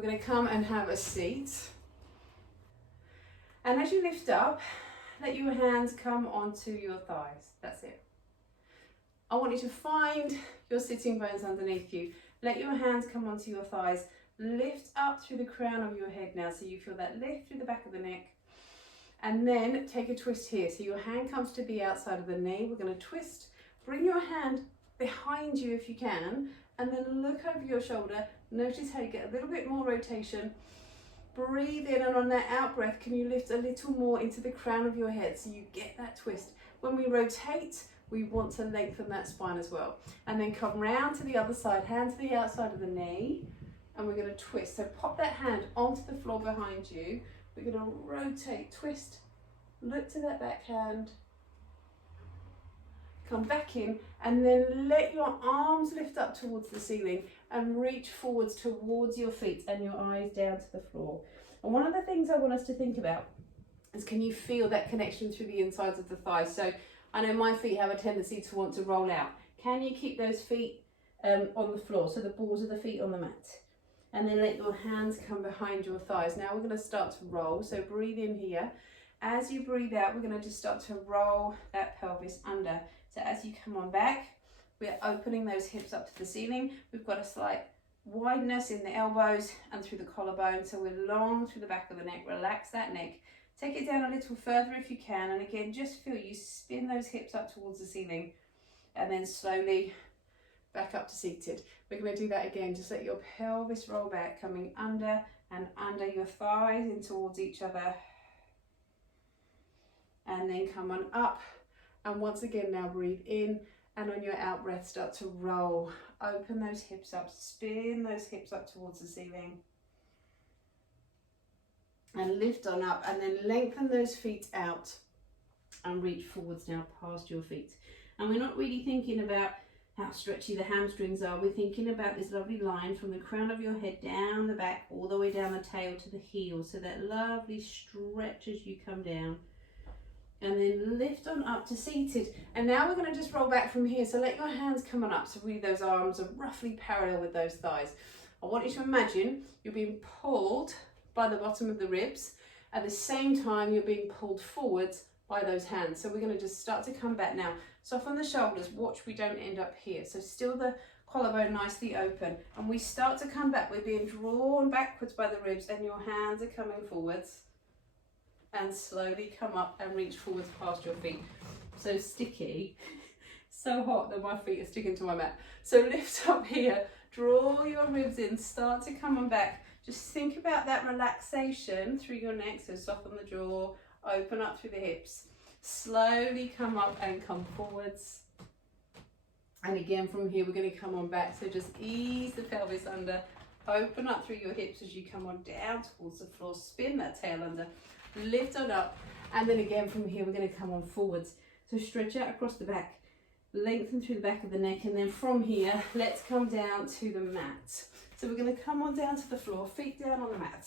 we're going to come and have a seat. And as you lift up, let your hands come onto your thighs. That's it. I want you to find your sitting bones underneath you. Let your hands come onto your thighs. Lift up through the crown of your head now, so you feel that lift through the back of the neck. And then take a twist here. So your hand comes to the outside of the knee. We're going to twist. Bring your hand behind you if you can, and then look over your shoulder. Notice how you get a little bit more rotation. Breathe in, and on that out breath, can you lift a little more into the crown of your head so you get that twist. When we rotate, we want to lengthen that spine as well. And then come round to the other side, hand to the outside of the knee, and we're going to twist. So pop that hand onto the floor behind you. We're going to rotate, twist, look to that back hand, come back in, and then let your arms lift up towards the ceiling and reach forwards towards your feet and your eyes down to the floor. And one of the things I want us to think about is, can you feel that connection through the insides of the thighs? So I know my feet have a tendency to want to roll out. Can you keep those feet on the floor, so the balls of the feet on the mat? And then let your hands come behind your thighs. Now we're going to start to roll, so breathe in here. As you breathe out, we're going to just start to roll that pelvis under. So as you come on back, we're opening those hips up to the ceiling. We've got a slight wideness in the elbows and through the collarbone, so we're long through the back of the neck. Relax that neck. Take it down a little further if you can, and again, just feel you spin those hips up towards the ceiling, and then slowly back up to seated. We're going to do that again. Just let your pelvis roll back, coming under and under your thighs in towards each other, and then come on up. And once again, now breathe in, and on your out breath, start to roll. Open those hips up, spin those hips up towards the ceiling, and lift on up, and then lengthen those feet out and reach forwards now past your feet. And we're not really thinking about how stretchy the hamstrings are. We're thinking about this lovely line from the crown of your head down the back, all the way down the tail to the heel. So that lovely stretch as you come down. And then lift on up to seated. And now we're going to just roll back from here. So let your hands come on up. So really those arms are roughly parallel with those thighs. I want you to imagine you're being pulled by the bottom of the ribs. At the same time, you're being pulled forwards by those hands. So we're going to just start to come back now. Soften the shoulders. Watch we don't end up here. So still the collarbone nicely open. And we start to come back. We're being drawn backwards by the ribs, and your hands are coming forwards. And slowly come up and reach forwards past your feet. So sticky, so hot that my feet are sticking to my mat. So lift up here, draw your ribs in, start to come on back. Just think about that relaxation through your neck. So soften the jaw, open up through the hips. Slowly come up and come forwards. And again from here, we're going to come on back. So just ease the pelvis under, open up through your hips as you come on down towards the floor, spin that tail under. Lift on up, and then again from here we're going to come on forwards. So stretch out across the back, lengthen through the back of the neck, and then from here let's come down to the mat. So we're going to come on down to the floor, feet down on the mat.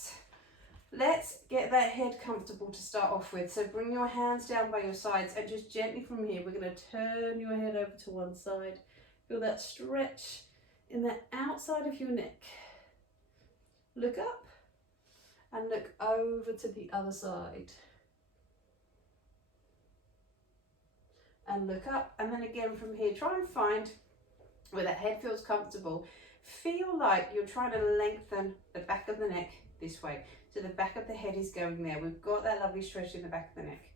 Let's get that head comfortable to start off with. So bring your hands down by your sides, and just gently from here we're going to turn your head over to one side. Feel that stretch in the outside of your neck. Look up. And look over to the other side. And look up, and then again from here, try and find where that head feels comfortable. Feel like you're trying to lengthen the back of the neck this way. So the back of the head is going there. We've got that lovely stretch in the back of the neck.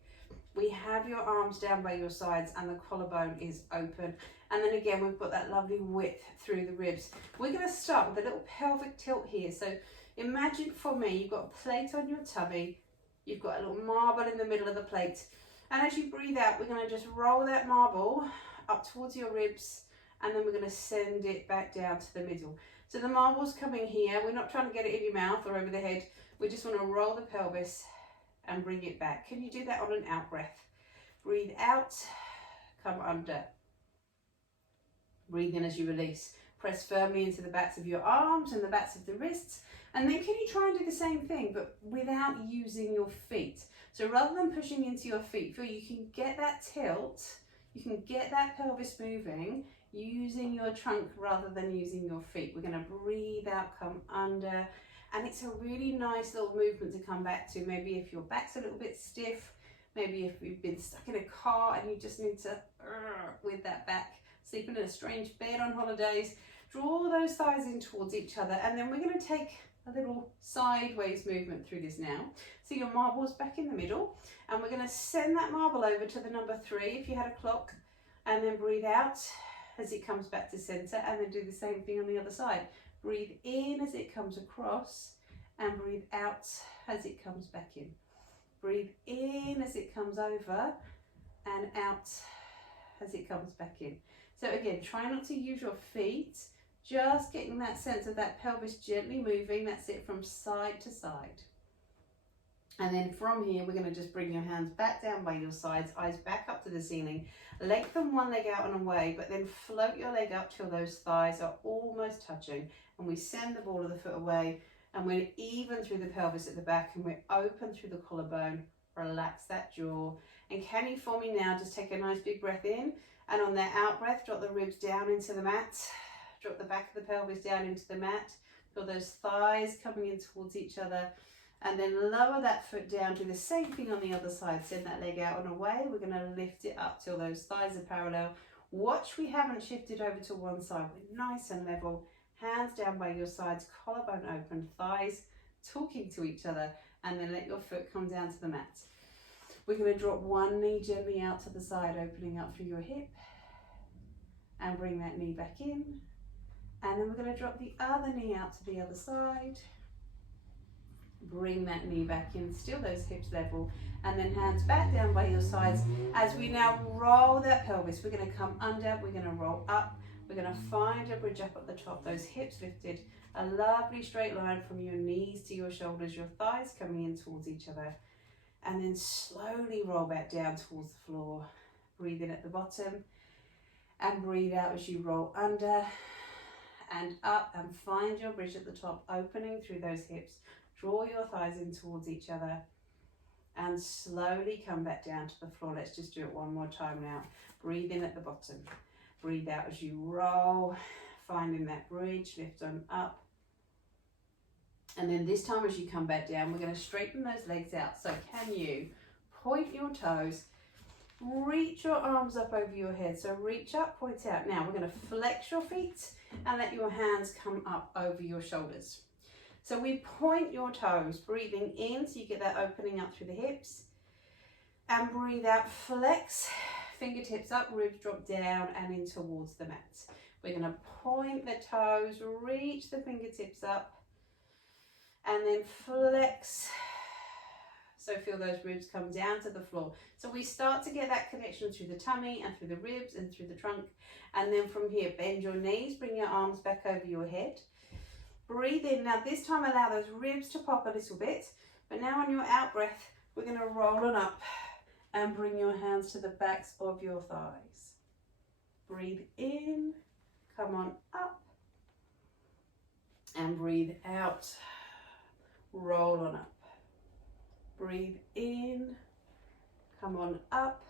We have your arms down by your sides, and the collarbone is open. And then again, we've got that lovely width through the ribs. We're going to start with a little pelvic tilt here. So imagine for me, you've got a plate on your tummy, you've got a little marble in the middle of the plate, and as you breathe out, we're going to just roll that marble up towards your ribs, and then we're going to send it back down to the middle. So the marble's coming here, we're not trying to get it in your mouth or over the head, we just want to roll the pelvis and bring it back. Can you do that on an out breath? Breathe out, come under. Breathe in as you release. Press firmly into the backs of your arms and the backs of the wrists. And then can you try and do the same thing, but without using your feet? So rather than pushing into your feet, feel you can get that tilt, you can get that pelvis moving using your trunk rather than using your feet. We're going to breathe out, come under, And it's a really nice little movement to come back to. Maybe if your back's a little bit stiff, maybe if you've been stuck in a car and you just need to, with that back, sleeping in a strange bed on holidays, draw those thighs in towards each other. And then we're going to take a little sideways movement through this now. So your marble's back in the middle, and we're going to send that marble over to the number 3 if you had a clock, and then breathe out as it comes back to center, and then do the same thing on the other side. Breathe in as it comes across, and breathe out as it comes back in. Breathe in as it comes over, and out as it comes back in. So again, try not to use your feet, just getting that sense of that pelvis gently moving. That's it, from side to side. And then from here, we're going to just bring your hands back down by your sides, eyes back up to the ceiling. Lengthen one leg out and away, but then float your leg up till those thighs are almost touching. And we send the ball of the foot away, and we're even through the pelvis at the back, and we're open through the collarbone. Relax that jaw. And can you, for me now, just take a nice big breath in, and on that out breath, drop the ribs down into the mat. Drop the back of the pelvis down into the mat. Feel those thighs coming in towards each other. And then lower that foot down. Do the same thing on the other side. Send that leg out and away. We're going to lift it up till those thighs are parallel. Watch we haven't shifted over to one side. We're nice and level. Hands down by your sides, collarbone open, thighs talking to each other. And then let your foot come down to the mat. We're going to drop one knee gently out to the side, opening up through your hip. And bring that knee back in. And then we're going to drop the other knee out to the other side. Bring that knee back in, still those hips level, and then hands back down by your sides. As we now roll that pelvis, we're going to come under, we're going to roll up, we're going to find a bridge up at the top, those hips lifted, a lovely straight line from your knees to your shoulders, your thighs coming in towards each other, and then slowly roll back down towards the floor. Breathe in at the bottom, and breathe out as you roll under and up, and find your bridge at the top, opening through those hips. Draw your thighs in towards each other, and slowly come back down to the floor. Let's just do it one more time now. Breathe in at the bottom. Breathe out as you roll, finding that bridge, lift on up. And then this time as you come back down, we're going to straighten those legs out. So can you point your toes, reach your arms up over your head. So reach up, point out. Now we're going to flex your feet and let your hands come up over your shoulders. So we point your toes, breathing in so you get that opening up through the hips, and breathe out, flex, fingertips up, ribs drop down and in towards the mat. We're going to point the toes, reach the fingertips up, and then flex. So feel those ribs come down to the floor. So we start to get that connection through the tummy and through the ribs and through the trunk. And then from here, bend your knees, bring your arms back over your head. Breathe in. Now this time allow those ribs to pop a little bit, but now on your out breath, we're going to roll on up and bring your hands to the backs of your thighs. Breathe in, come on up, and breathe out, roll on up. Breathe in, come on up,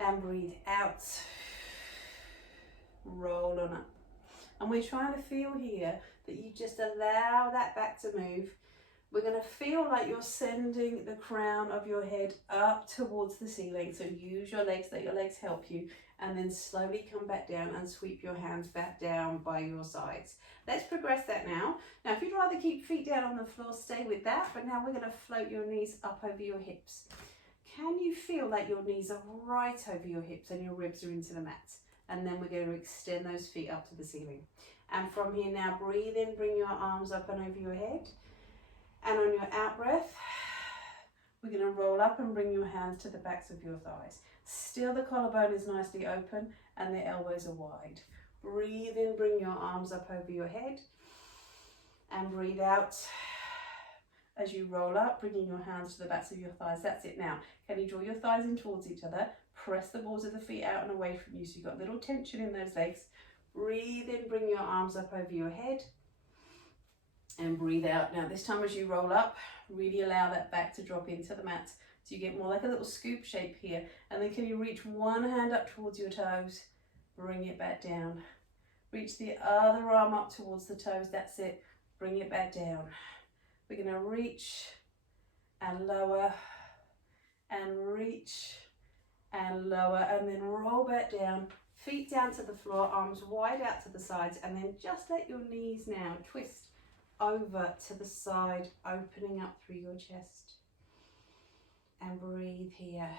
and breathe out, roll on up. And we're trying to feel here that you just allow that back to move. We're going to feel like you're sending the crown of your head up towards the ceiling. So use your legs, let your legs help you, and then slowly come back down and sweep your hands back down by your sides. Let's progress that now. Now, if you'd rather keep feet down on the floor, stay with that. But now we're going to float your knees up over your hips. Can you feel like your knees are right over your hips and your ribs are into the mat? And then we're going to extend those feet up to the ceiling. And from here now, breathe in, bring your arms up and over your head. And on your out breath, we're going to roll up and bring your hands to the backs of your thighs. Still the collarbone is nicely open and the elbows are wide. Breathe in, bring your arms up over your head. And breathe out as you roll up, bringing your hands to the backs of your thighs. That's it now. Can you draw your thighs in towards each other? Press the balls of the feet out and away from you so you've got a little tension in those legs. Breathe in, bring your arms up over your head. And breathe out. Now this time as you roll up, really allow that back to drop into the mat. So you get more like a little scoop shape here. And then can you reach one hand up towards your toes? Bring it back down. Reach the other arm up towards the toes. That's it. bring it back down. We're going to reach and lower and reach and lower, and then roll back down, feet down to the floor, arms wide out to the sides, and then just let your knees now twist over to the side, opening up through your chest. And breathe here.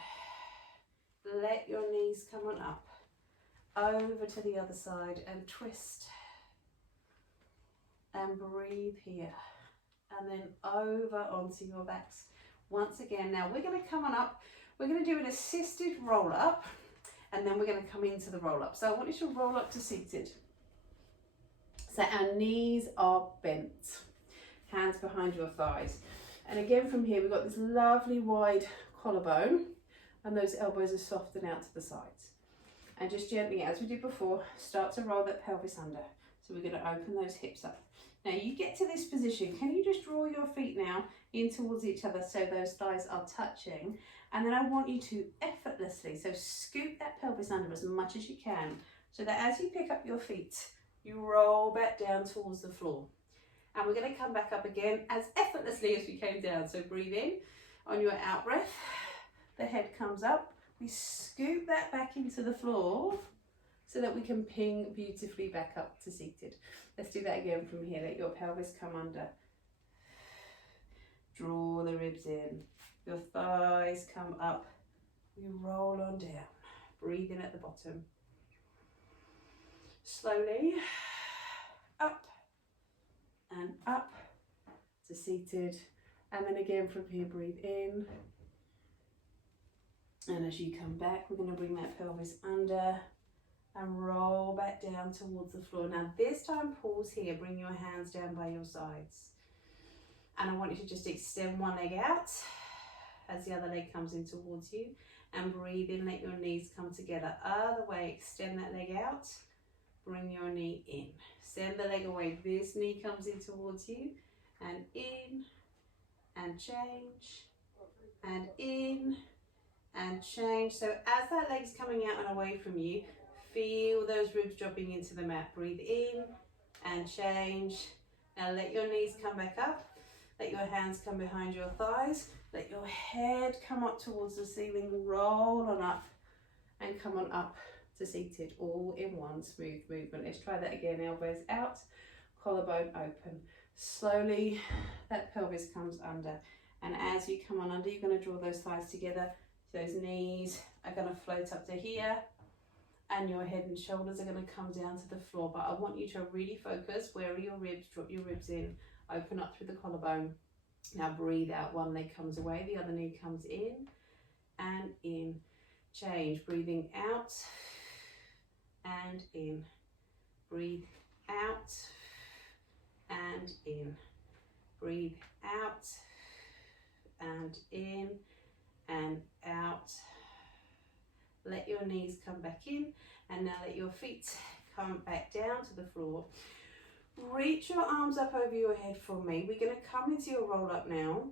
Let your knees come on up, over to the other side and twist. And breathe here. And then over onto your backs. Once again, now we're going to come on up. We're going to do an assisted roll up, and then we're going to come into the roll up. So I want you to roll up to seated. So our knees are bent, hands behind your thighs. And again from here, we've got this lovely wide collarbone, and those elbows are soft and out to the sides. And just gently, as we did before, start to roll that pelvis under. So we're going to open those hips up. Now you get to this position, can you just draw your feet now in towards each other so those thighs are touching? And then I want you to effortlessly, so scoop that pelvis under as much as you can, so that as you pick up your feet, you roll back down towards the floor. And we're going to come back up again as effortlessly as we came down. So breathe in on your out breath, the head comes up, we scoop that back into the floor so that we can ping beautifully back up to seated. Let's do that again from here. Let your pelvis come under. Draw the ribs in. Your thighs come up. We roll on down. Breathe in at the bottom. Slowly up and up to seated. And then again from here, breathe in. And as you come back, we're going to bring that pelvis under and roll back down towards the floor. Now this time, pause here, bring your hands down by your sides. And I want you to just extend one leg out as the other leg comes in towards you, and breathe in, let your knees come together. Other way, extend that leg out, bring your knee in. Send the leg away, this knee comes in towards you, and in, and change, and in, and change. So as that leg's coming out and away from you, feel those ribs dropping into the mat. Breathe in and change. Now let your knees come back up. Let your hands come behind your thighs. Let your head come up towards the ceiling. Roll on up and come on up to seated, all in one smooth movement. Let's try that again. Elbows out, collarbone open. Slowly that pelvis comes under. And as you come on under, you're going to draw those thighs together. Those knees are going to float up to here, and your head and shoulders are going to come down to the floor. But I want you to really focus. Where are your ribs? Drop your ribs in. Open up through the collarbone. Now breathe out. One leg comes away, the other knee comes in and in. Change. Breathing out and in. Breathe out and in. Breathe out and in and out. Let your knees come back in, and now let your feet come back down to the floor. Reach your arms up over your head for me. We're going to come into your roll up now.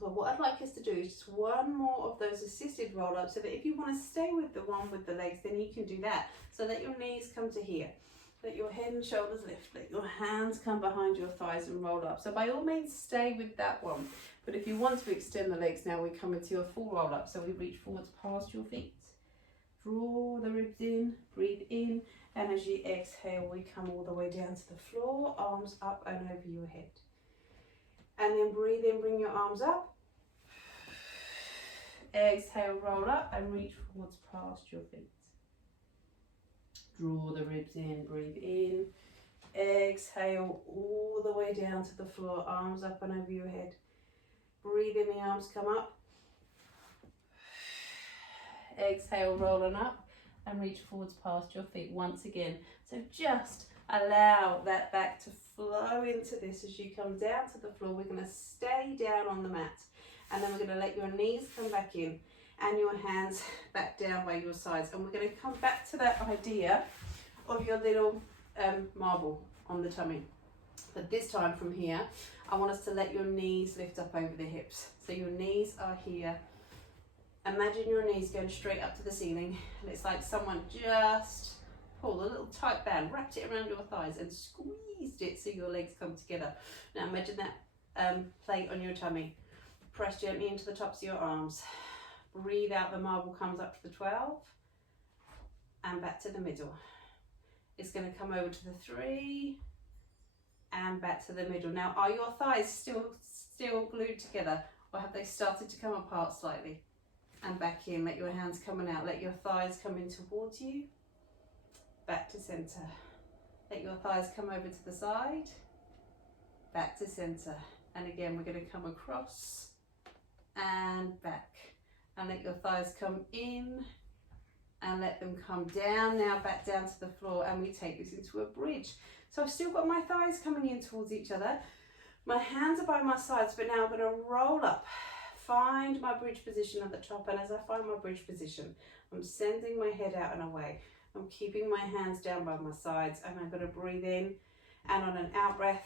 But what I'd like us to do is just one more of those assisted roll ups, so that if you want to stay with the one with the legs, then you can do that. So let your knees come to here. Let your head and shoulders lift. Let your hands come behind your thighs and roll up. So by all means, stay with that one. But if you want to extend the legs now, we come into your full roll up. So we reach forwards past your feet. Draw the ribs in, breathe in, and as you exhale, we come all the way down to the floor, arms up and over your head. And then breathe in, bring your arms up. Exhale, roll up and reach forwards past your feet. Draw the ribs in, breathe in. Exhale, all the way down to the floor, arms up and over your head. Breathe in, the arms come up. Exhale, rolling up and reach forwards past your feet once again. So just allow that back to flow into this as you come down to the floor. We're going to stay down on the mat, and then we're going to let your knees come back in and your hands back down by your sides. And we're going to come back to that idea of your little marble on the tummy. But this time from here, I want us to let your knees lift up over the hips. So your knees are here. Imagine your knees going straight up to the ceiling, and it's like someone just pull, a little tight band, wrapped it around your thighs and squeezed it so your legs come together. Now imagine that plate on your tummy. Press gently into the tops of your arms. Breathe out, the marble comes up to the 12 and back to the middle. It's going to come over to the 3 and back to the middle. Now, are your thighs still glued together, or have they started to come apart slightly? And back in, let your hands come on out. Let your thighs come in towards you. Back to center. Let your thighs come over to the side. Back to center. And again, we're going to come across and back. And let your thighs come in and let them come down. Now back down to the floor, and we take this into a bridge. So I've still got my thighs coming in towards each other. My hands are by my sides, but now I'm going to roll up. Find my bridge position at the top, and as I find my bridge position, I'm sending my head out and away. I'm keeping my hands down by my sides, and I'm going to breathe in, and on an out breath,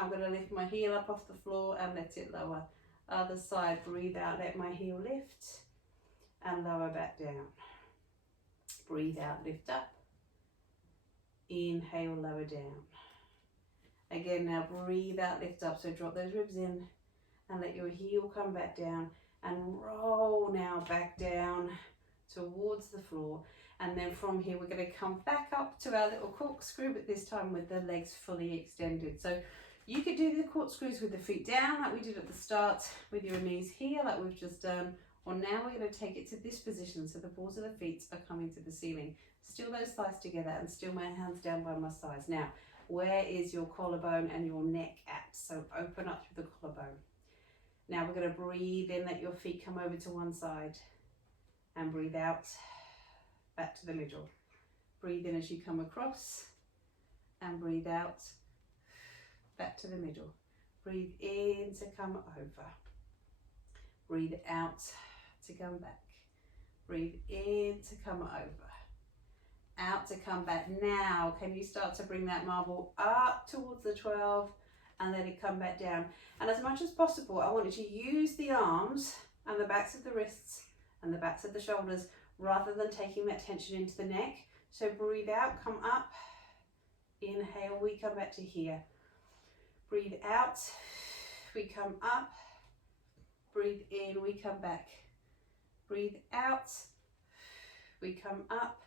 I'm going to lift my heel up off the floor and let it lower. Other side, breathe out, let my heel lift and lower back down. Breathe out, lift up. Inhale, lower down. Again, now breathe out, lift up. So drop those ribs in and let your heel come back down and roll now back down towards the floor. And then from here, we're going to come back up to our little corkscrew, but this time with the legs fully extended. So you could do the corkscrews with the feet down like we did at the start, with your knees here like we've just done. Or now we're going to take it to this position so the balls of the feet are coming to the ceiling. Still those thighs together and still my hands down by my sides. Now, where is your collarbone and your neck at? So open up through the collarbone. Now we're going to breathe in, let your feet come over to one side. And breathe out, back to the middle. Breathe in as you come across. And breathe out, back to the middle. Breathe in to come over. Breathe out to come back. Breathe in to come over. Out to come back. Now, can you start to bring that marble up towards the 12 and let it come back down? And as much as possible, I want you to use the arms and the backs of the wrists and the backs of the shoulders rather than taking that tension into the neck. So breathe out, come up. Inhale, we come back to here. Breathe out, we come up. Breathe in, we come back. Breathe out, we come up.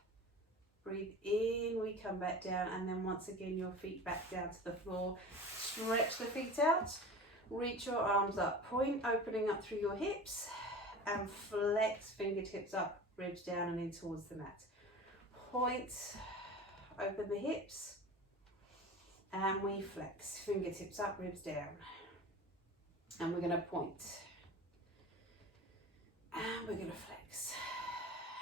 Breathe in, we come back down, and then once again your feet back down to the floor. Stretch the feet out, reach your arms up, point opening up through your hips, and flex fingertips up, ribs down and in towards the mat. Point, open the hips, and we flex, fingertips up, ribs down. And we're going to point. And we're going to flex.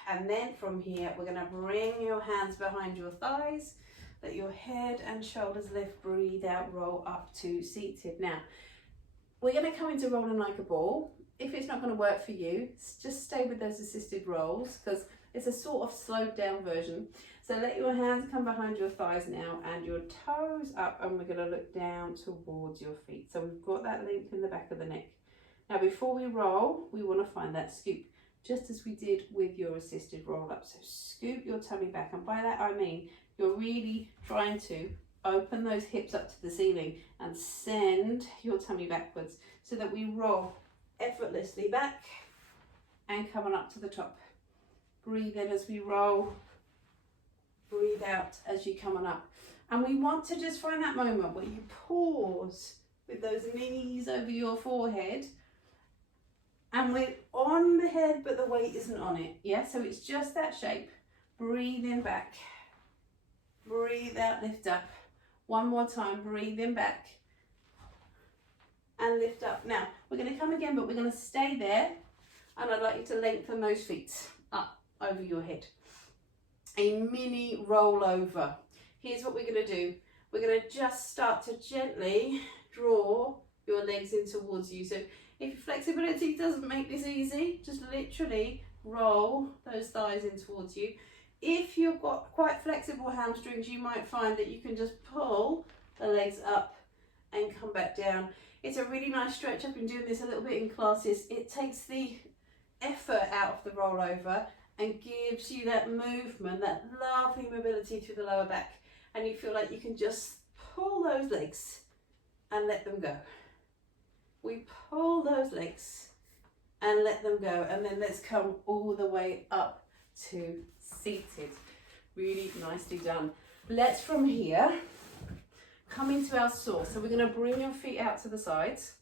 And then from here, we're going to bring your hands behind your thighs. Let your head and shoulders lift. Breathe out, roll up to seated. Now, we're going to come into rolling like a ball. If it's not going to work for you, just stay with those assisted rolls because it's a sort of slowed down version. So let your hands come behind your thighs now and your toes up, and we're going to look down towards your feet. So we've got that length in the back of the neck. Now before we roll, we want to find that scoop, just as we did with your assisted roll up. So scoop your tummy back, and by that I mean you're really trying to open those hips up to the ceiling and send your tummy backwards so that we roll effortlessly back and come on up to the top. Breathe in as we roll, breathe out as you come on up. And we want to just find that moment where you pause with those knees over your forehead, and we're on the head but the weight isn't on it. Yeah, so it's just that shape. Breathe in back, breathe out, lift up. One more time, breathe in back and lift up. Now we're going to come again, but we're going to stay there, and I'd like you to lengthen those feet up over your head. A mini roll over. Here's what we're going to do. We're going to just start to gently draw your legs in towards you. So if your flexibility doesn't make this easy, just literally roll those thighs in towards you. If you've got quite flexible hamstrings, you might find that you can just pull the legs up and come back down. It's a really nice stretch. I've been doing this a little bit in classes. It takes the effort out of the rollover and gives you that movement, that lovely mobility through the lower back. And you feel like you can just pull those legs and let them go. We pull those legs and let them go. And then let's come all the way up to seated. Really nicely done. Let's from here come into our saw. So we're going to bring your feet out to the sides.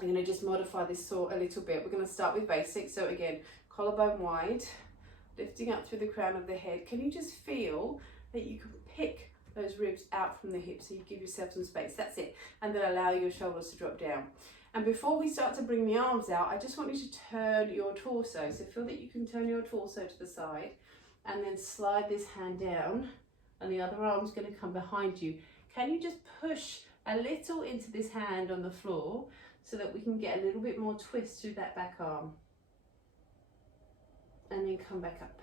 I'm going to just modify this saw a little bit. We're going to start with basic. So again, collarbone wide, lifting up through the crown of the head. Can you just feel that you can pick those ribs out from the hips, so you give yourself some space? That's it. And then allow your shoulders to drop down. And before we start to bring the arms out, I just want you to turn your torso. So feel that you can turn your torso to the side and then slide this hand down, and the other arm's going to come behind you. Can you just push a little into this hand on the floor so that we can get a little bit more twist through that back arm? And then come back up.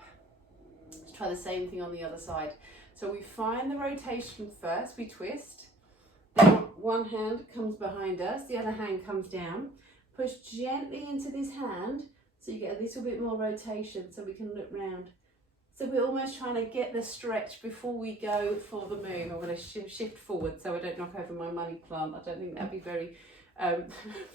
Let's try the same thing on the other side. So we find the rotation first, we twist. Then one hand comes behind us, the other hand comes down. Push gently into this hand so you get a little bit more rotation so we can look round. So we're almost trying to get the stretch before we go for the move. I'm going to shift forward so I don't knock over my money plant. I don't think that'd be very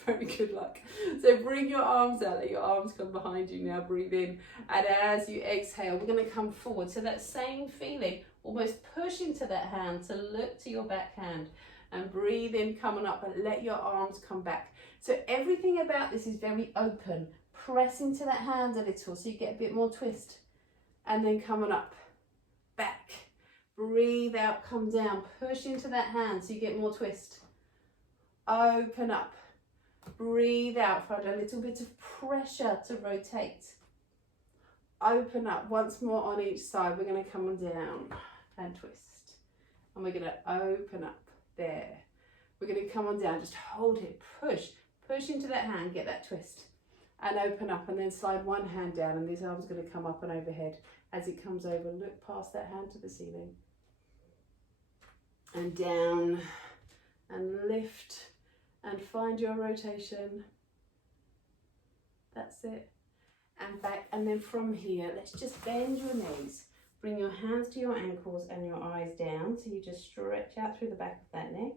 very good luck. So bring your arms out, let your arms come behind you now, breathe in, and as you exhale, we're going to come forward. So that same feeling, almost push into that hand to look to your back hand, and breathe in, coming up, and let your arms come back. So everything about this is very open. Press into that hand a little so you get a bit more twist, and then coming up, back, breathe out, come down, push into that hand so you get more twist. Open up, breathe out, find a little bit of pressure to rotate. Open up, once more on each side. We're going to come on down and twist, and we're going to open up there. We're going to come on down, just hold it, push into that hand, get that twist, and open up, and then slide one hand down, and this arm's going to come up and overhead. As it comes over, look past that hand to the ceiling, and down, and lift, and find your rotation. That's it. And back, and then from here, let's just bend your knees. Bring your hands to your ankles and your eyes down, so you just stretch out through the back of that neck.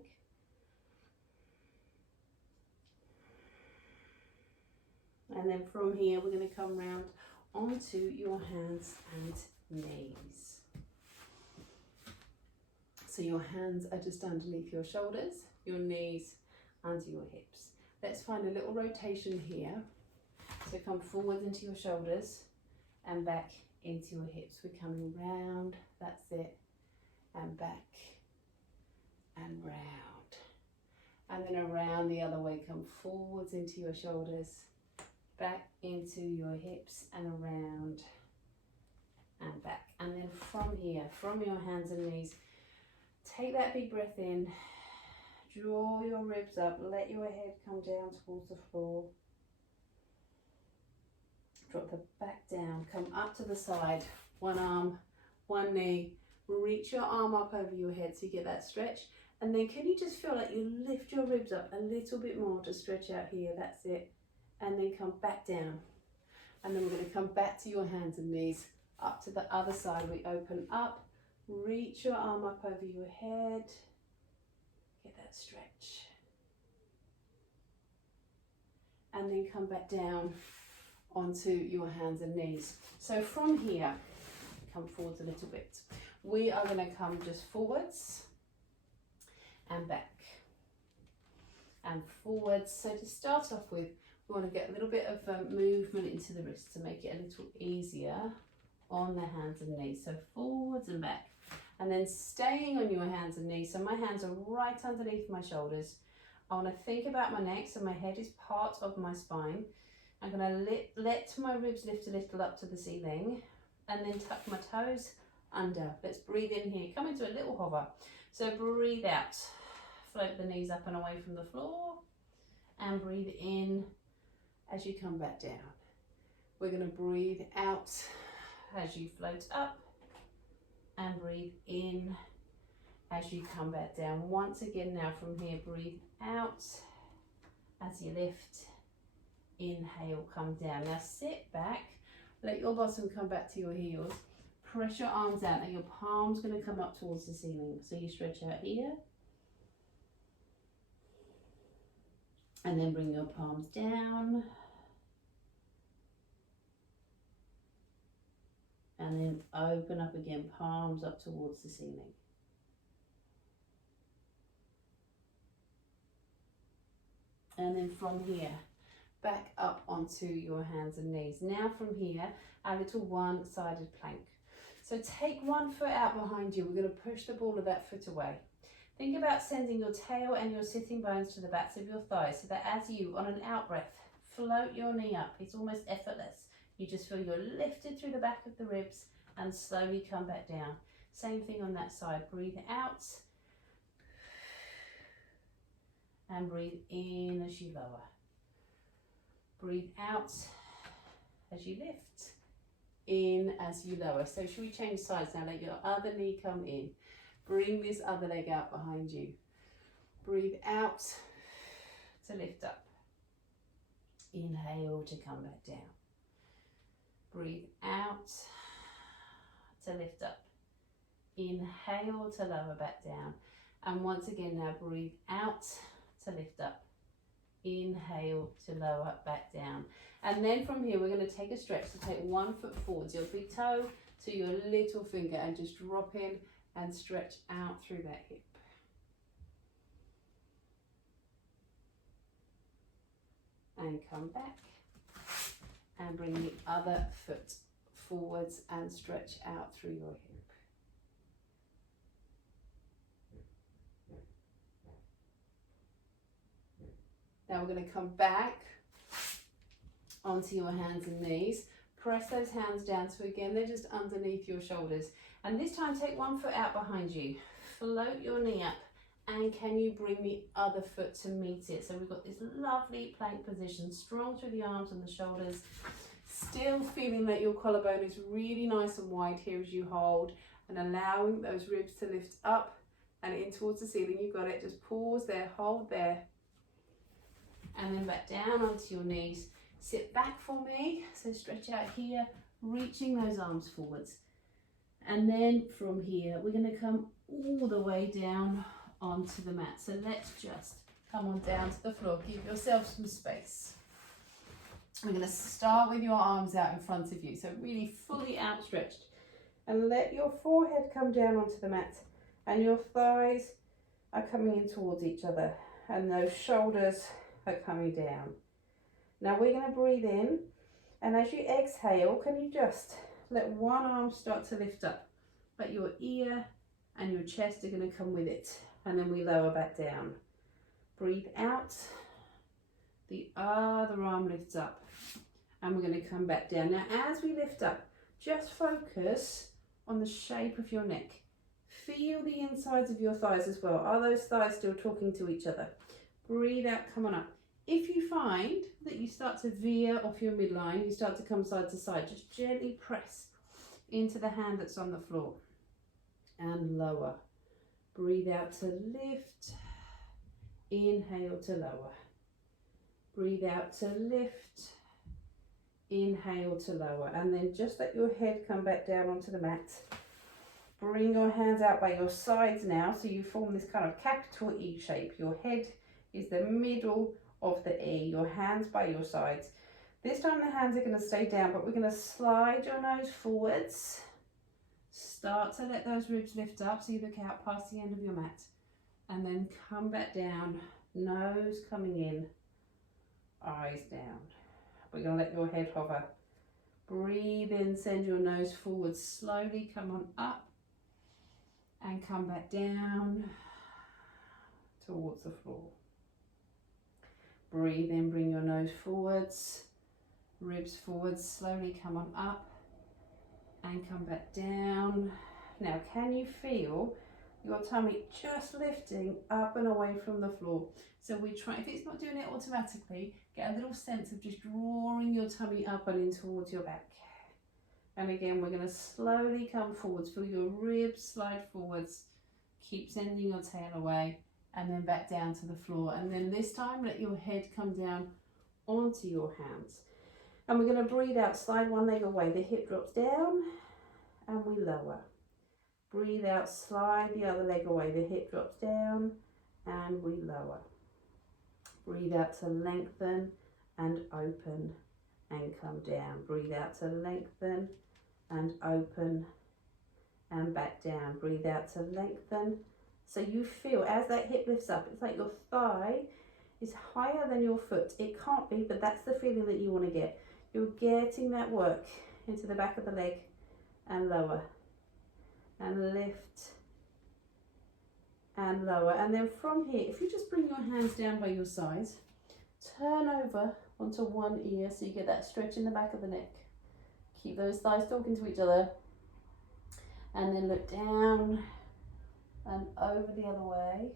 And then from here, we're going to come round onto your hands and knees. So your hands are just underneath your shoulders, your knees under your hips. Let's find a little rotation here. So come forward into your shoulders and back into your hips. We're coming round, that's it, and back and round. And then around the other way, come forwards into your shoulders, back into your hips, and around and back. And then from here, from your hands and knees, take that big breath in, draw your ribs up, let your head come down towards the floor. Drop the back down, come up to the side, one arm, one knee, reach your arm up over your head so you get that stretch. And then can you just feel like you lift your ribs up a little bit more to stretch out here, that's it. And then come back down. And then we're going to come back to your hands and knees, up to the other side. We open up, reach your arm up over your head, get that stretch. And then come back down onto your hands and knees. So from here, come forwards a little bit. We are going to come just forwards and back and forwards. So to start off with, we want to get a little bit of movement into the wrists to make it a little easier on the hands and knees. So forwards and back, and then staying on your hands and knees. So my hands are right underneath my shoulders. I want to think about my neck, so my head is part of my spine. I'm going to let my ribs lift a little up to the ceiling, and then tuck my toes under. Let's breathe in here, come into a little hover. So breathe out, float the knees up and away from the floor, and breathe in as you come back down. We're going to breathe out as you float up, and breathe in as you come back down. Once again now from here, breathe out as you lift. Inhale, come down. Now sit back, Let your bottom come back to your heels. Press your arms out and your palm's going to come up towards the ceiling. So you stretch out here. And then bring your palms down. And then open up again, palms up towards the ceiling. And then from here, back up onto your hands and knees. Now from here, a little one-sided plank. So take one foot out behind you. We're going to push the ball of that foot away. Think about sending your tail and your sitting bones to the backs of your thighs so that as you, on an out breath, float your knee up. It's almost effortless. You just feel you're lifted through the back of the ribs and slowly come back down. Same thing on that side. Breathe out and breathe in as you lower. Breathe out as you lift, in as you lower. So should we change sides now? Let your other knee come in. Bring this other leg out behind you. Breathe out to lift up. Inhale to come back down. Breathe out to lift up. Inhale to lower back down. And once again now breathe out to lift up. Inhale to lower back down. And then from here we're going to take a stretch. So take 1 foot forwards, your big toe to your little finger, and just drop in and stretch out through that hip. And come back. And bring the other foot forwards and stretch out through your hip. Now we're going to come back onto your hands and knees. Press those hands down, so again they're just underneath your shoulders. And this time take 1 foot out behind you. Float your knee up, and can you bring the other foot to meet it? So we've got this lovely plank position, strong through the arms and the shoulders. Still feeling that your collarbone is really nice and wide here as you hold, and allowing those ribs to lift up and in towards the ceiling. You've got it. Just pause there, hold there, and then back down onto your knees. Sit back for me, so stretch out here, reaching those arms forwards. And then from here, we're going to come all the way down onto the mat. So let's just come on down to the floor. Give yourself some space. We're going to start with your arms out in front of you, so really fully outstretched. And let your forehead come down onto the mat, and your thighs are coming in towards each other, and those shoulders are coming down. Now we're going to breathe in, and as you exhale, can you just let one arm start to lift up, but your ear and your chest are going to come with it, and then we lower back down. Breathe out, the other arm lifts up, and we're going to come back down. Now as we lift up, just focus on the shape of your neck. Feel the insides of your thighs as well. Are those thighs still talking to each other? Breathe out, come on up. If you find that you start to veer off your midline, you start to come side to side, just gently press into the hand that's on the floor and lower. Breathe out to lift, inhale to lower. Breathe out to lift, inhale to lower, and then just let your head come back down onto the mat. Bring your hands out by your sides now, so you form this kind of capital E shape. Your head is the middle of the E, your hands by your sides. This time the hands are going to stay down, but we're going to slide your nose forwards. Start to let those ribs lift up, so you look out past the end of your mat, and then come back down, nose coming in, eyes down. We're going to let your head hover. Breathe in, send your nose forward slowly, come on up, and come back down towards the floor. Breathe in, bring your nose forwards, ribs forwards, slowly come on up and come back down. Now can you feel your tummy just lifting up and away from the floor? So we try, if it's not doing it automatically, get a little sense of just drawing your tummy up and in towards your back. And again, we're going to slowly come forwards, feel your ribs slide forwards, keep sending your tail away, and then back down to the floor. And then this time, let your head come down onto your hands. And we're going to breathe out, slide one leg away, the hip drops down and we lower. Breathe out, slide the other leg away, the hip drops down and we lower. Breathe out to lengthen and open and come down. Breathe out to lengthen and open and back down. Breathe out to lengthen. So you feel as that hip lifts up, it's like your thigh is higher than your foot. It can't be, but that's the feeling that you want to get. You're getting that work into the back of the leg and lower and lift and lower. And then from here, if you just bring your hands down by your sides, turn over onto one ear so you get that stretch in the back of the neck. Keep those thighs talking to each other. And then look down and over the other way.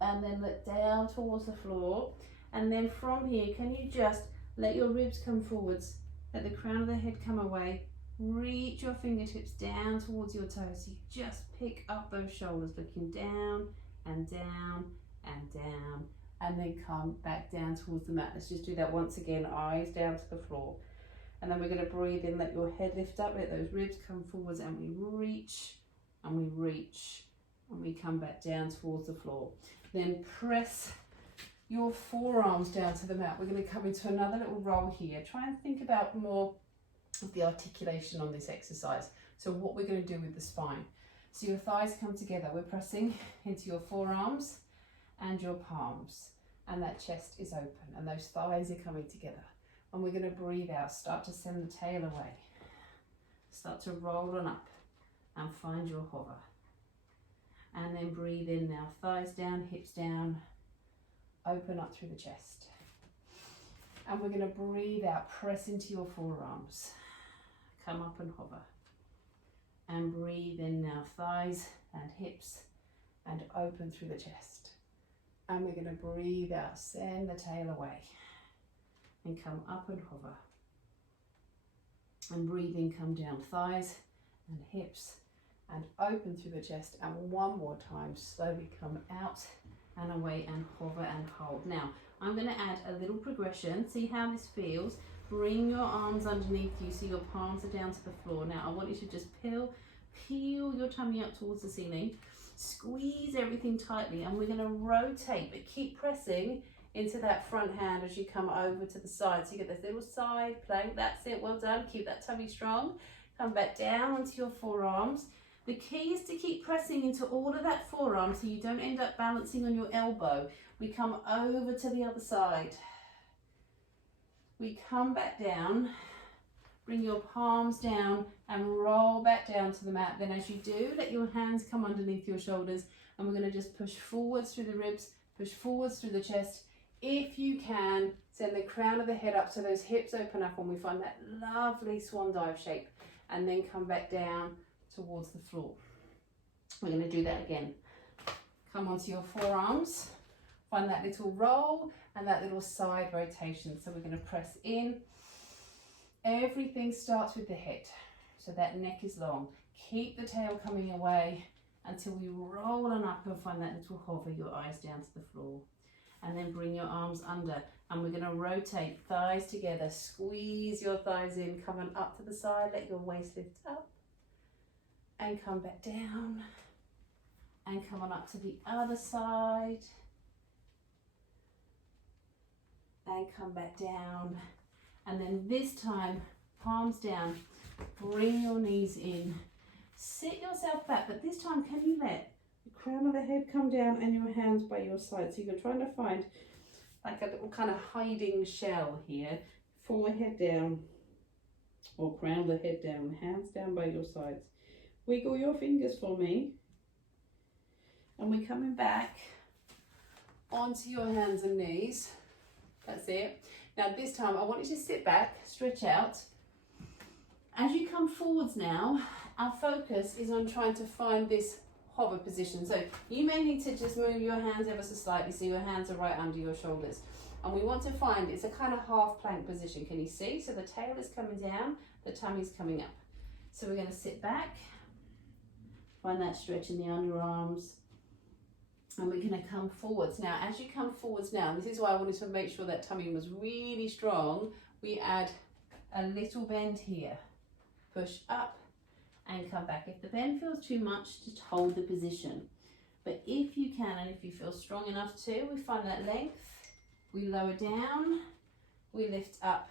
And then look down towards the floor. And then from here, can you just let your ribs come forwards, let the crown of the head come away, reach your fingertips down towards your toes. You just pick up those shoulders, looking down and down and down, and then come back down towards the mat. Let's just do that once again, eyes down to the floor. And then we're going to breathe in, let your head lift up, let those ribs come forwards, and we reach and we reach and we come back down towards the floor. Then press your forearms down to the mat. We're going to come into another little roll here. Try and think about more of the articulation on this exercise. So what we're going to do with the spine. So your thighs come together. We're pressing into your forearms and your palms, and that chest is open and those thighs are coming together. And we're going to breathe out, start to send the tail away. Start to roll on up and find your hover. And then breathe in now, thighs down, hips down, open up through the chest. And we're going to breathe out, press into your forearms, come up and hover. And breathe in now, thighs and hips, and open through the chest. And we're going to breathe out, send the tail away, and come up and hover. And breathe in, come down, thighs and hips, and open through the chest. And one more time, slowly come out and away and hover and hold. Now, I'm going to add a little progression. See how this feels? Bring your arms underneath you so your palms are down to the floor. Now, I want you to just peel your tummy up towards the ceiling. Squeeze everything tightly, and we're going to rotate, but keep pressing into that front hand as you come over to the side. So you get this little side plank. That's it. Well done. Keep that tummy strong. Come back down onto your forearms. The key is to keep pressing into all of that forearm so you don't end up balancing on your elbow. We come over to the other side. We come back down. Bring your palms down and roll back down to the mat. Then as you do, let your hands come underneath your shoulders, and we're going to just push forwards through the ribs, push forwards through the chest. If you can, send the crown of the head up so those hips open up and we find that lovely swan dive shape, and then come back down towards the floor. We're going to do that again. Come onto your forearms, find that little roll and that little side rotation. So we're going to press in. Everything starts with the head, so that neck is long. Keep the tail coming away until we roll on up and find that little hover, your eyes down to the floor. And then bring your arms under, and we're going to rotate, thighs together, squeeze your thighs in, coming up to the side, let your waist lift up, and come back down, and come on up to the other side, and come back down. And then this time, palms down, bring your knees in, sit yourself back, but this time can you let the crown of the head come down and your hands by your side. So you're trying to find like a little kind of hiding shell here, forehead down or crown of the head down, hands down by your sides. Wiggle your fingers for me. And we're coming back onto your hands and knees. That's it. Now this time I want you to sit back, stretch out. As you come forwards now, our focus is on trying to find this hover position. So you may need to just move your hands ever so slightly so your hands are right under your shoulders. And we want to find, it's a kind of half plank position. Can you see? So the tail is coming down, the tummy's coming up. So we're going to sit back, find that stretch in the underarms, And we're going to come forwards. Now, as you come forwards now, and this is why I wanted to make sure that tummy was really strong, we add a little bend here. Push up and come back. If the bend feels too much, just hold the position. But if you can, and if you feel strong enough to, we find that length, we lower down, we lift up,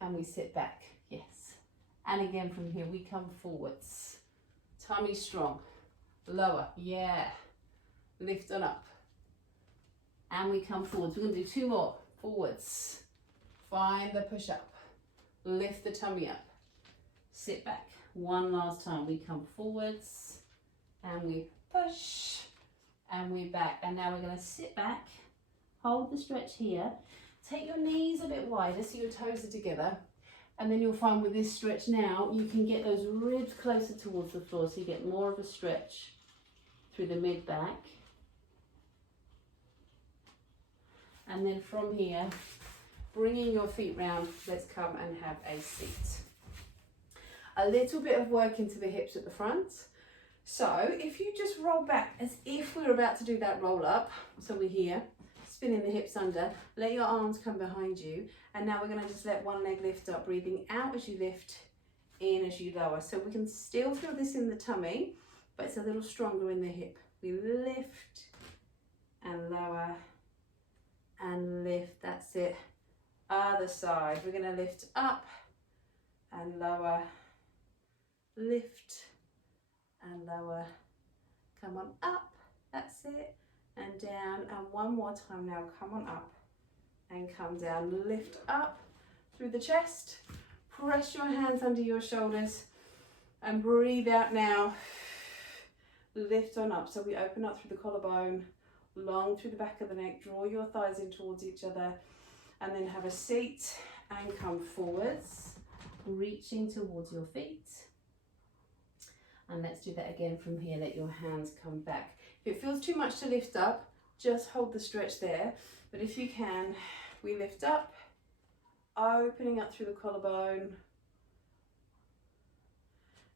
and we sit back. Yes. And again from here, we come forwards. Tummy strong. Lower. Yeah. Lift on up. And we come forwards. We're going to do 2 more. Forwards. Find the push up. Lift the tummy up. Sit back. One last time. We come forwards and we push and we back. And now we're going to sit back. Hold the stretch here. Take your knees a bit wider so your toes are together. And then you'll find with this stretch now, you can get those ribs closer towards the floor so you get more of a stretch through the mid-back. And then from here, bringing your feet round, let's come and have a seat. A little bit of work into the hips at the front. So if you just roll back as if we were about to do that roll up, so we're here, spinning the hips under, let your arms come behind you, and now we're going to just let one leg lift up, breathing out as you lift, in as you lower. So we can still feel this in the tummy, but it's a little stronger in the hip. We lift and lower and lift, that's it. Other side, we're going to lift up and lower, lift and lower, come on up, that's it, and down, and one more time now, come on up and come down, lift up through the chest, press your hands under your shoulders and breathe out now, lift on up. So we open up through the collarbone, long through the back of the neck, draw your thighs in towards each other, and then have a seat and come forwards, reaching towards your feet. And let's do that again from here. Let your hands come back. If it feels too much to lift up, just hold the stretch there. But if you can, we lift up, opening up through the collarbone.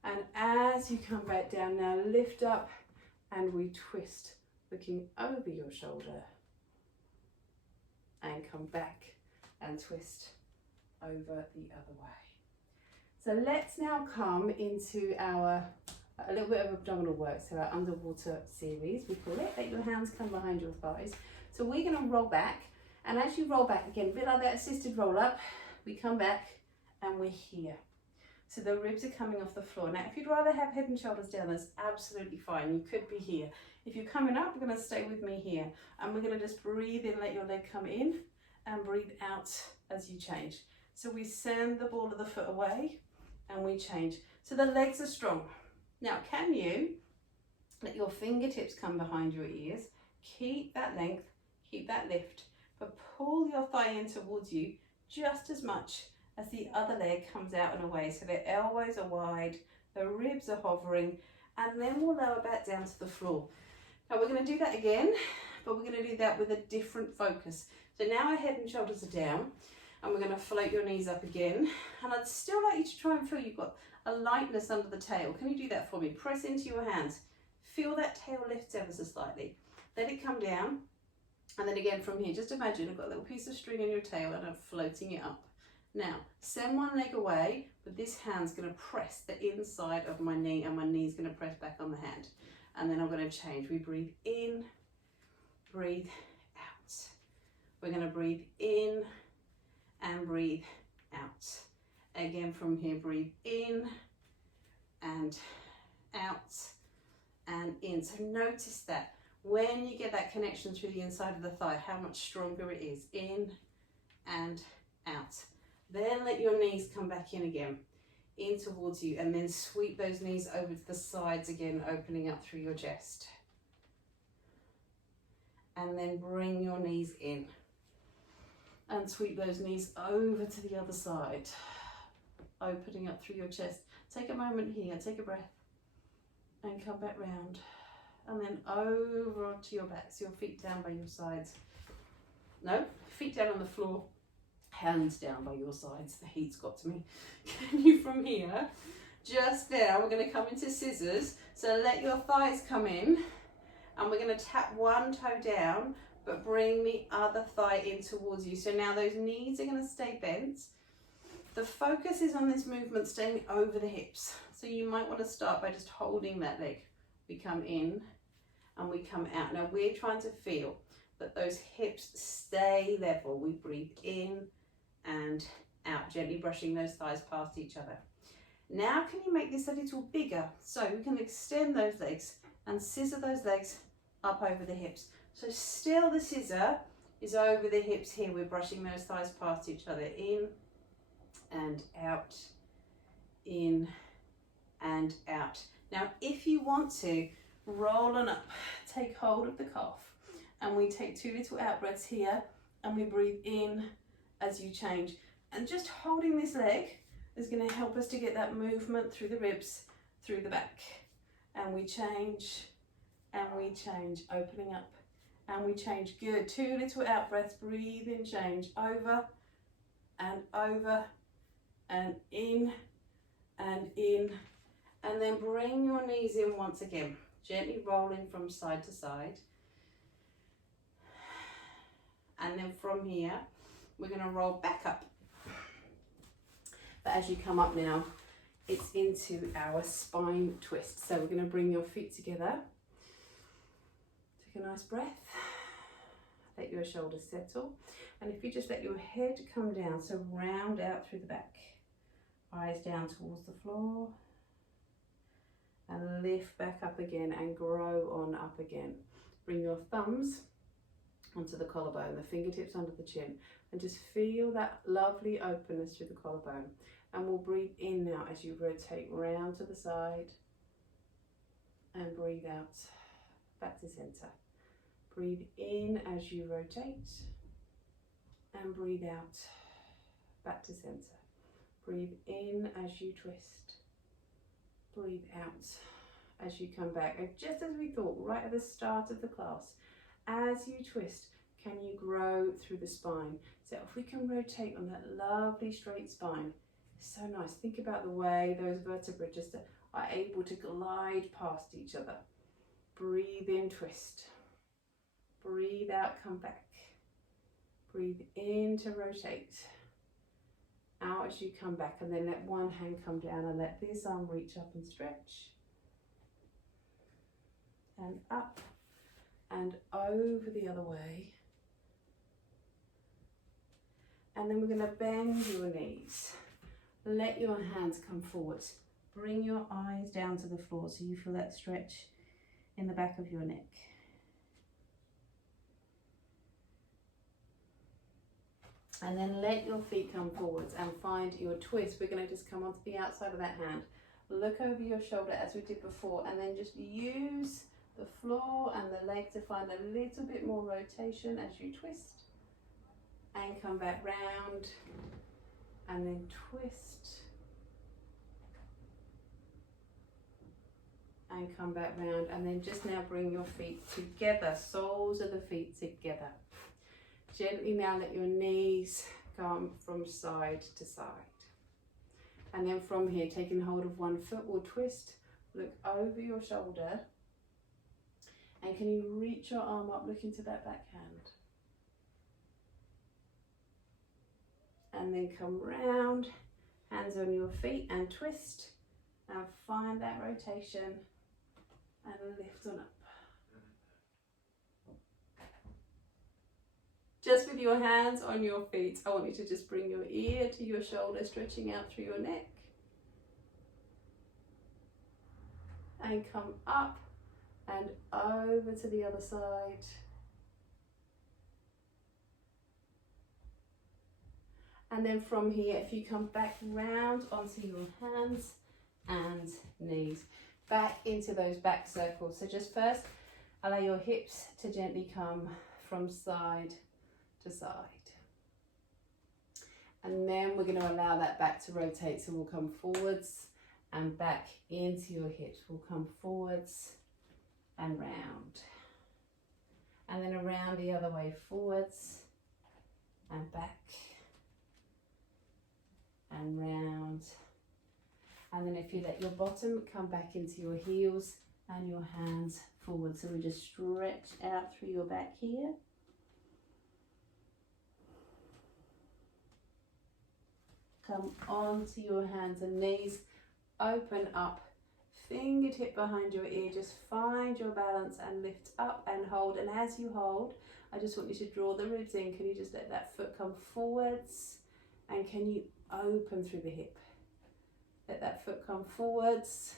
And as you come back down now, lift up and we twist, looking over your shoulder. And come back and twist over the other way. So let's now come into our a little bit of abdominal work, so our underwater series, we call it. Let your hands come behind your thighs. So we're going to roll back, and as you roll back again, a bit like that assisted roll up, we come back and we're here. So the ribs are coming off the floor. Now, if you'd rather have head and shoulders down, that's absolutely fine. You could be here. If you're coming up, we're going to stay with me here, and we're going to just breathe in, let your leg come in, and breathe out as you change. So we send the ball of the foot away, and we change. So the legs are strong. Now, can you let your fingertips come behind your ears? Keep that length, keep that lift, but pull your thigh in towards you just as much as the other leg comes out and away. So the elbows are wide, the ribs are hovering, and then we'll lower back down to the floor. Now we're going to do that again, but we're going to do that with a different focus. So now our head and shoulders are down, and we're going to float your knees up again. And I'd still like you to try and feel you've got a lightness under the tail. Can you do that for me? Press into your hands. Feel that tail lift ever so slightly. Let it come down. And then again from here, just imagine I've got a little piece of string in your tail and I'm floating it up. Now, send one leg away, but this hand's going to press the inside of my knee, and my knee's going to press back on the hand. And then I'm going to change. We breathe in, breathe out. We're going to breathe in and breathe out. Again from here, breathe in and out and in. So notice that when you get that connection through the inside of the thigh, how much stronger it is. In and out. Then let your knees come back in again, in towards you, and then sweep those knees over to the sides again, opening up through your chest. And then bring your knees in and sweep those knees over to the other side, opening up through your chest. Take a moment here, take a breath, and come back round. And then over onto your backs, your feet down by your sides. No, feet down on the floor, hands down by your sides. The heat's got to me. Can you from here? Just there, we're going to come into scissors. So let your thighs come in, And we're going to tap one toe down, but bring the other thigh in towards you. So now those knees are going to stay bent. The focus is on this movement staying over the hips. So you might want to start by just holding that leg. We come in and we come out. Now we're trying to feel that those hips stay level. We breathe in and out, gently brushing those thighs past each other. Now can you make this a little bigger? So we can extend those legs and scissor those legs up over the hips. So still the scissor is over the hips here. We're brushing those thighs past each other, in and out, in and out. Now if you want to, roll on up, take hold of the calf, and we take 2 little out breaths here, and we breathe in as you change. And just holding this leg is going to help us to get that movement through the ribs, through the back. And we change, opening up, and we change. Good. 2 little out breaths, breathe in, change, over, and in, and in. And then bring your knees in once again, gently rolling from side to side. And then from here, we're going to roll back up. But as you come up now, it's into our spine twist. So we're going to bring your feet together. Take a nice breath. Let your shoulders settle. And if you just let your head come down, so round out through the back. Eyes down towards the floor. And lift back up again and grow on up again. Bring your thumbs onto the collarbone, the fingertips under the chin, and just feel that lovely openness through the collarbone. And we'll breathe in now as you rotate round to the side, and breathe out back to center. Breathe in as you rotate, and breathe out back to center. Breathe in as you twist. Breathe out as you come back. And just as we thought right at the start of the class, as you twist, can you grow through the spine? So if we can rotate on that lovely straight spine, it's so nice. Think about the way those vertebrae just are able to glide past each other. Breathe in, twist. Breathe out, come back. Breathe in to rotate. Out as you come back, and then let one hand come down and let this arm reach up and stretch. And up and over the other way. And then we're going to bend your knees. Let your hands come forward. Bring your eyes down to the floor so you feel that stretch in the back of your neck. And then let your feet come forwards and find your twist. We're going to just come onto the outside of that hand. Look over your shoulder as we did before, and then just use the floor and the leg to find a little bit more rotation as you twist. And come back round, and then twist. And come back round, and then just now bring your feet together, soles of the feet together. Gently now let your knees come from side to side. And then from here, taking hold of one foot, we'll twist, look over your shoulder. And can you reach your arm up, look into that back hand. And then come round, hands on your feet and twist. And find that rotation and lift on up. Just with your hands on your feet, I want you to just bring your ear to your shoulder, stretching out through your neck. And come up and over to the other side. And then from here, if you come back round onto your hands and knees, back into those back circles. So just first, allow your hips to gently come from side to side. And then we're going to allow that back to rotate. So we'll come forwards and back into your hips. We'll come forwards and round. And then around the other way, forwards and back and round. And then if you let your bottom come back into your heels and your hands forward. So we just stretch out through your back here. Come onto your hands and knees, open up, fingertip behind your ear, just find your balance and lift up and hold. And as you hold, I just want you to draw the ribs in. Can you just let that foot come forwards, and can you open through the hip? Let that foot come forwards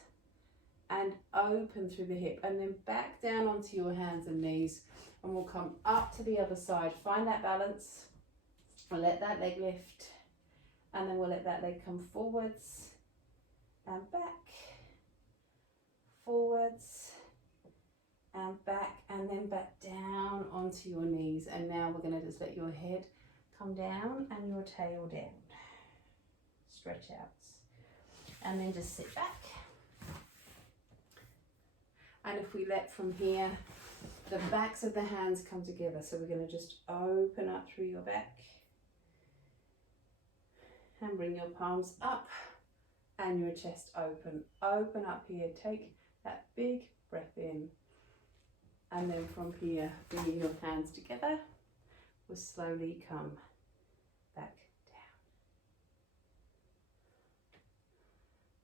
and open through the hip, and then back down onto your hands and knees, and we'll come up to the other side. Find that balance, and let that leg lift, and then we'll let that leg come forwards and back, forwards and back, and then back down onto your knees. And now we're going to just let your head come down and your tail down. Stretch out, and then just sit back. And if we let from here, the backs of the hands come together. So we're going to just open up through your back and bring your palms up and your chest open. Open up here. Take that big breath in. And then from here, bringing your hands together, we'll slowly come back down.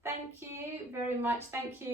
Thank you very much. Thank you.